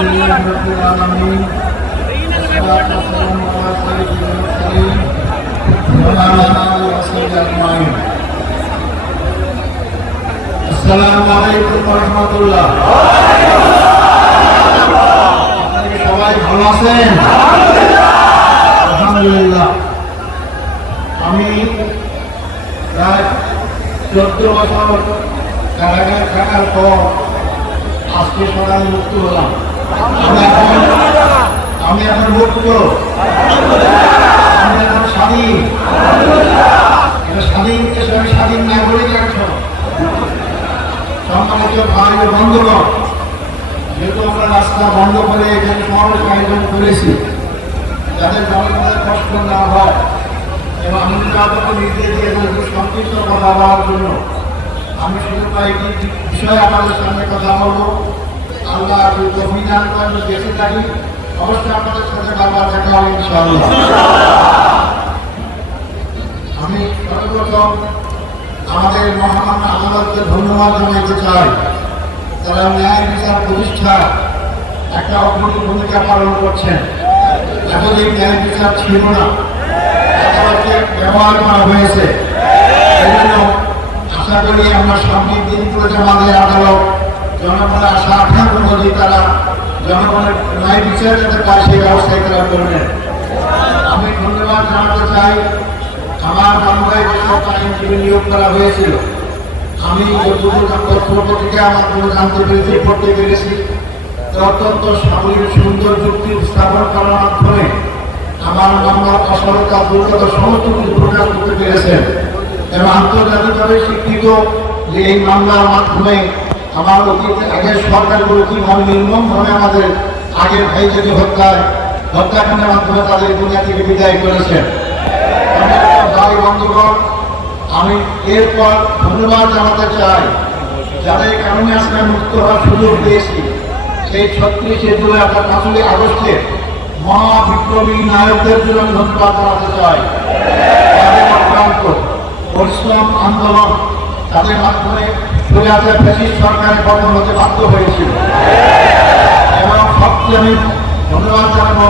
الحمدللہ رب العالمین والصلاة والسلام على سيد المرسلين وعلى آله وصحبه أجمعين السلام عليكم ورحمة الله সবাই ভালো আছেন আলহামদুলিল্লাহ আমি প্রায় চোদ্দ বছর কারাগার থাকার পর আজকে সকালে মুক্ত হলাম আমি এখন মুক্ত আমি এখন স্বাধীন। স্বাধীন দেশে আমি স্বাধীন নাগরিক এখন। সম্মানিত ভাই ও বন্ধুগণ, যেহেতু আমরা রাস্তা বন্ধ করে এখানে সমাবেশ আয়োজন করেছি, যাদের জনগণের কষ্ট না হয়, এবং আমি তাদেরকে নির্দেশ একটু সংক্ষিপ্ত কথা বলার জন্য, আমি শুধু কয়েকটি বিষয়ে আপনাদের সামনে কথা আল্লাহ যদি অভিযান করেন বেঁচে থাকি। অবশ্যই আপনাদের সাথে বারবার দেখা হবে, ইনশাআল্লাহ। আমি সর্বপ্রথম আমাদের মহামান্য আদালতকে ধন্যবাদ জানাতে চাই। তারা ন্যায় বিচার প্রতিষ্ঠা একটা অগ্রণী ভূমিকা পালন করছেন। এতদিন ন্যায় বিচার ছিল না। আদালতকে ব্যবহার করা হয়েছে। আশা করি আমরা সামনের দিনগুলোতে আমাদের আদালত জনগণের আশা আকাঙ্ক্ষা যদি তারা জনগণের তারা করবেন। আমি ধন্যবাদ জানাতে চাই, আমার বাংলায় যে সব আইনজীবী করা হয়েছিল, আমি তথ্য পত্রিকা আমার কোনো জানতে পেরেছি পেরেছি অত্যন্ত সাবলীল সুন্দর যুক্তি স্থাপন করার মাধ্যমে আমার মামলার অসরতা সমস্ত করতে পেরেছেন। এবং আন্তর্জাতিকভাবে স্বীকৃত যে এই মামলার মাধ্যমে আমার অতীতে আগের সরকারগুলো কীভাবে নির্মমভাবে আমাদের আগের ভাইদের হত্যায় হত্যাকাণ্ডের মাধ্যমে তাদের দুনিয়া থেকে বিদায় করেছেন ভাই বন্ধুগণ, আমি এরপর ধন্যবাদ জানাতে চাই। যাদের কারণে আজকে মুক্ত হওয়ার সুযোগ পেয়েছি, সেই ছত্রিশে জুলাই অর্থাৎ পাঁচই আগস্টে মহা মহাবিপ্লবী নায়কদের জন্য ধন্যবাদ জানাতে চাই। পরিশ্রম, আন্দোলন, তাদের মাধ্যমে চলে সরকারের পতন হতে বাধ্য হয়েছিল। আমি ধন্যবাদ জানাব।